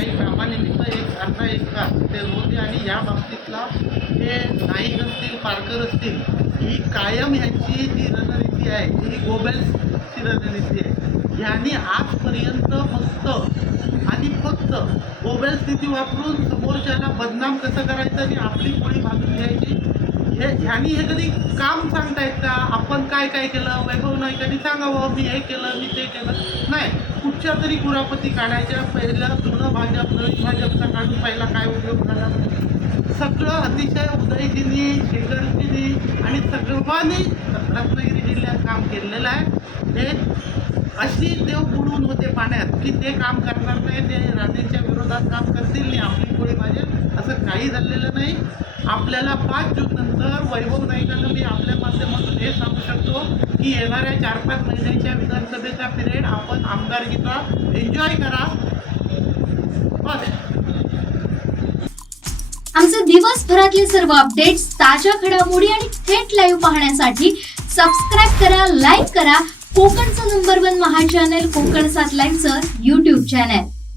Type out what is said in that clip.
काही कामानिमित्त एक अर्धा एक तास ते होते आणि या बाबतीतला हे नाईक असतील पारकर असतील ही कायम ह्यांची जी रणनीती आहे. ही गोबेल्सची रणनीती आहे. ह्यांनी आजपर्यंत फक्त आणि फक्त गोबेल स्थिती वापरून समोरच्याला बदनाम कसं करायचं आणि आपली पोळी भाजून घ्यायची? हे ह्यानी हे कधी काम सांगतायत का? आपण काय काय केलं? वैभव नाईकांनी सांगावं मी हे केलं मी ते केलं. नाही. कुठच्या तरी कुरापती काढायच्या पहिलं पूर्ण भाजप नवीन भाजपचा काढून पहिला काय उपयोग झाला? सगळं अतिशय उदयजींनी शेखरजींनी आणि सर्वांनी रत्नागिरी जिल्ह्यात काम केलेलं आहे. हे अशी देव बुडून होते पाण्यात की ते काम करणार नाही ते राणेच्या विरोधात काम करतील आणि आपली गोळी भाजेल असं काही झालेलं नाही. आपल्याला पाच जून नंतर वैभव नाईकांना मी आपल्या माध्यमातून हे सांगू शकतो की येणाऱ्या चार पाच महिन्यांच्या विधानसभेचा पिरियड आपण आमदारकीचा एन्जॉय करा. बस. आमचे दिवसभरातले सर्व अपडेट्स ताज्या घडामोडी आणि थेट लाईव्ह पाहण्यासाठी सबस्क्राईब करा लाईक करा. कोकणचं नंबर वन महा चॅनल कोकण सात लाईव्हचं युट्यूब चॅनल